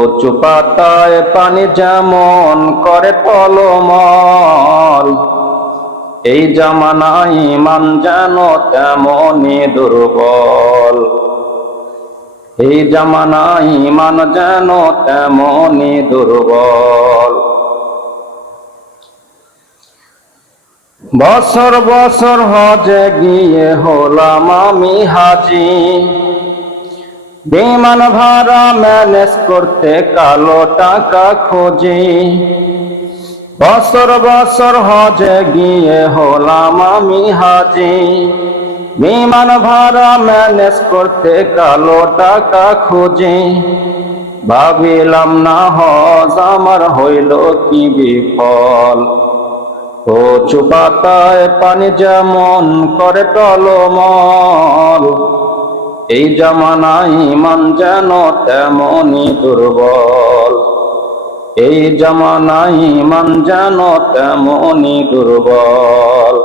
কচু পাতায় পানি যেমন করে টলমল, এই জামানায় ঈমান যেন তেমনি দুর্বল। এই জামানায় ঈমান যেন তেমনি দুর্বল। বছর বছর হজে গিয়ে হলাম আমি হাজি, বিমান ভাড়া ম্যানেজ করতে কালো টাকা খুঁজি। বছর বছর হজে গিয়ে হলাম আমি হাজি, বিমান ভাড়া ম্যানেজ করতে কালো টাকা খুঁজি। ভাবিলাম না হজ আমার হইল কি বিফল, কচু পাতায় পানি যেমন করে টলমল, এই জামানায় ঈমান যেন তেমনি দুর্বল। এই জামানায় ঈমান যেন তেমনি দুর্বল।